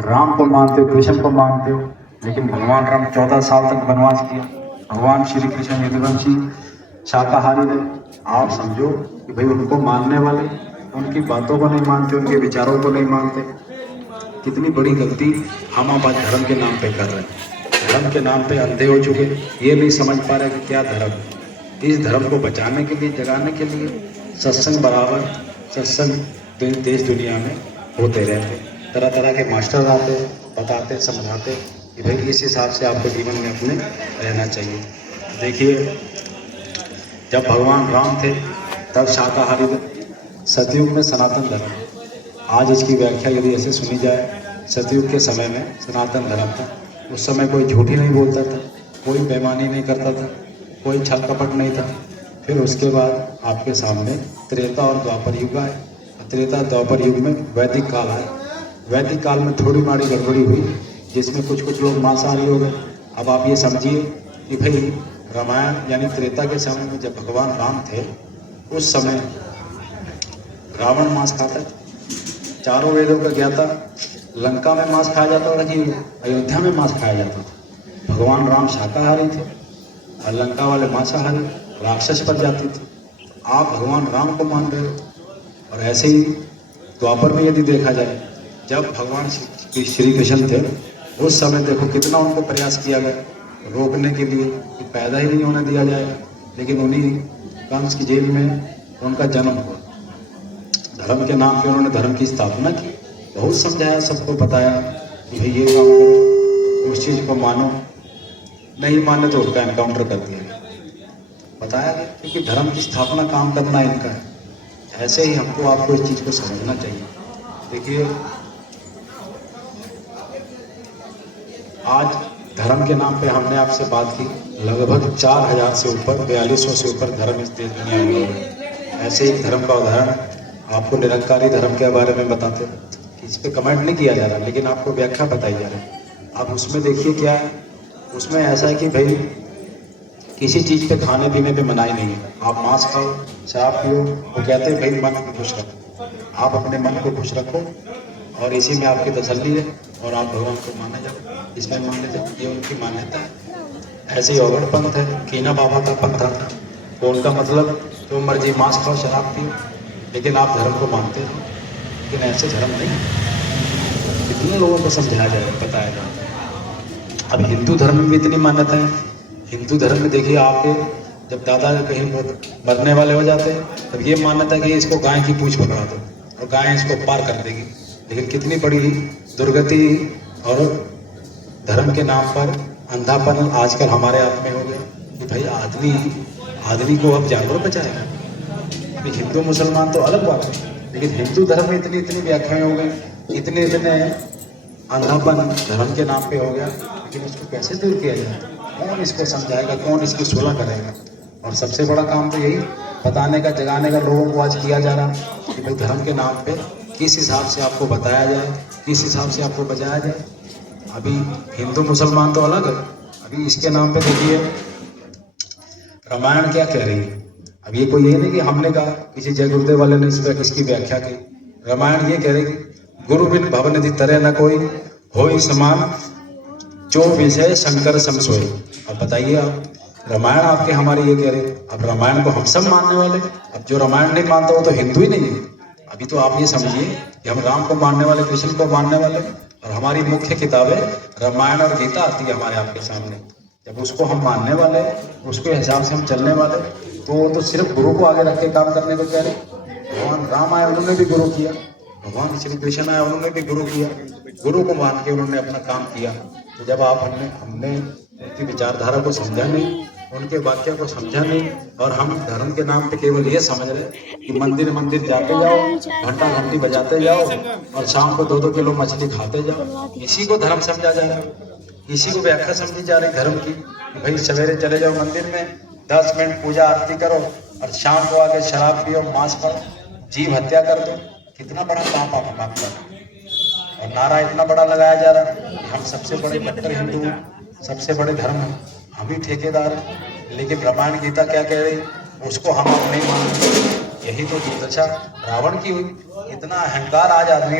राम को मानते हो, कृष्ण को मानते हो, लेकिन भगवान राम 14 साल तक वनवास किया। भगवान श्री कृष्ण यदुवंशी शाकाहारी रहे। आप समझो कि भाई उनको मानने वाले उनकी बातों को नहीं मानते, उनके विचारों को नहीं मानते। कितनी बड़ी गलती हम आप आज धर्म के नाम पे कर रहे हैं। धर्म के नाम पे अंधे हो चुके, ये नहीं समझ पा रहे कि क्या धर्म है। इस धर्म को बचाने के लिए, जगाने के लिए सत्संग बराबर सत्संग देश दुनिया में होते रहते। तरह तरह के मास्टर आते, बताते, समझाते कि भाई इस हिसाब से आपको जीवन में अपने रहना चाहिए। देखिए, जब भगवान राम थे तब शाकाहारी थे। सतयुग में सनातन धर्म, आज इसकी व्याख्या यदि ऐसे सुनी जाए, सतयुग के समय में सनातन धर्म था। उस समय कोई झूठी नहीं बोलता था, कोई बेईमानी नहीं करता था, कोई छल कपट नहीं था। फिर उसके बाद आपके सामने त्रेता और द्वापर युग आए। त्रेता द्वापर युग में वैदिक काल आए। वैदिक काल में थोड़ी माड़ी गड़बड़ी हुई, जिसमें कुछ कुछ लोग मांसाहारी हो गए। अब आप ये समझिए कि भाई रामायण यानी त्रेता के समय में जब भगवान राम थे, उस समय रावण मांस खाता था, चारों वेदों का ज्ञाता। लंका में मांस खाया जाता था कि अयोध्या में मांस खाया जाता था। भगवान राम शाकाहारी थे और लंका वाले मांसाहारी, राक्षस पर जाती थी। आप भगवान राम को मान रहे हो। और ऐसे ही द्वापर में यदि देखा जाए, जब भगवान श्री कृष्ण थे, उस समय देखो कितना उनको प्रयास किया गया रोकने के लिए कि पैदा ही नहीं होने दिया जाएगा। लेकिन उन्हीं कंस की जेल में उनका जन्म हुआ। धर्म के नाम पे उन्होंने धर्म की स्थापना की, बहुत समझाया, सबको बताया कि भाई ये काम करो, उस चीज़ को मानो, नहीं माने तो उसका एनकाउंटर कर दिया गया, बताया गया। क्योंकि धर्म की स्थापना काम करना इनका है। ऐसे ही हमको आपको इस चीज़ को समझना चाहिए। देखिए, आज धर्म के नाम पे हमने आपसे बात की, लगभग 4000 से ऊपर, 4200 से ऊपर धर्म इस देश दुनिया में लोग हैं। ऐसे एक धर्म का उदाहरण आपको निरंकारी धर्म के बारे में बताते हैं कि इस पर कमेंट नहीं किया जा रहा, लेकिन आपको व्याख्या बताई जा रही है। आप उसमें देखिए क्या है। उसमें ऐसा है कि भाई किसी चीज़ पे खाने पीने पे मनाही नहीं है। आप मांस खाओ, शराब पियो, वो कहते हैं भाई मन को खुश रखो। आप अपने मन को खुश रखो और इसी में आपकी तसल्ली है, और आप भगवान को माने जाओ, इसमें माने जाओ, ये उनकी मान्यता है। ऐसे ही अवगढ़ पंथ है, कीना बाबा का पंथ आता, तो उनका मतलब जो मर्जी मांस खाओ, शराब पियो, लेकिन आप धर्म को मानते हो। लेकिन ऐसे धर्म नहीं, कितने लोगों को समझाया जाए, बताया जाए। अब हिंदू धर्म में भी इतनी मान्यता है। हिंदू धर्म में देखिए, आपके जब दादा कहीं मरने वाले हो जाते हैं, तब ये मान्यता है कि इसको गाय की पूंछ पकड़ा दो और गाय इसको पार कर देगी। लेकिन कितनी बड़ी दुर्गति और धर्म के नाम पर अंधापन आजकल हमारे हाथ में हो गया कि भाई आदमी को अब जानवर बचाएगा। अभी हिंदू मुसलमान तो अलग बात है, लेकिन हिंदू धर्म में इतनी इतनी व्याख्याएं हो गई, इतने इतने अंधापन धर्म के नाम पे हो गया। लेकिन इसको कैसे दूर किया जाए? कौन इसको समझाएगा, कौन इसकी सुलह करेगा? और सबसे बड़ा काम तो यही बताने का, जगाने का लोगों को आज किया जा रहा है कि भाई धर्म के नाम पे किस हिसाब से आपको बताया जाए, किस हिसाब से आपको बचाया जाए। अभी हिंदू मुसलमान तो अलग है। अभी इसके नाम पे देखिए रामायण क्या कह रही है। अब ये कोई ये नहीं कि हमने कहा, किसी जय गुरुदेव वाले ने इसकी व्याख्या की। रामायण ये कह रही गुरु बिन भवनिधि तरह न कोई होई समान जो विषय शंकर समसोई। अब बताइए आप, रामायण आपके हमारी ये कह रहे, अब रामायण को हम सब मानने वाले। अब जो रामायण नहीं मानता वो तो हिंदू ही नहीं है। अभी तो आप ये समझिए कि हम राम को मानने वाले, कृष्ण को मानने वाले, और हमारी मुख्य किताबें रामायण और गीता आती है हमारे आपके सामने। जब उसको हम मानने वाले, उसके हिसाब से हम चलने वाले, तो सिर्फ गुरु को आगे रख के काम करने को कह रहे। भगवान राम आए, उन्होंने भी गुरु किया। भगवान श्री कृष्ण आए, उन्होंने भी गुरु किया। गुरु को मान के उन्होंने अपना काम किया। तो जब आप हमने उनकी विचारधारा को समझा नहीं, उनके वाक्य को समझा नहीं, और हम धर्म के नाम पे केवल ये समझ रहे कि मंदिर मंदिर जाते जाओ, घंटा घंटी बजाते जाओ, और शाम को 2-2 किलो मछली खाते जाओ, इसी को धर्म समझा जा रहा है। इसी को व्याख्या समझी जा रही धर्म की। भाई सवेरे चले जाओ मंदिर में, 10 मिनट पूजा आरती करो, और शाम को आके शराब पियो, मांस खाओ, जीव हत्या कर दो। कितना बड़ा पाप आप कर रहे हैं। और नारा इतना बड़ा लगाया जा रहा है कि हम सबसे बड़े कट्टर हिंदू हैं, सबसे बड़े धर्म हैं, हम ही ठेकेदार हैं। लेकिन रामायण गीता क्या कह रही, उसको हम अब नहीं मानते। यही तो दुर्दशा रावण की हुई। इतना अहंकार आज आदमी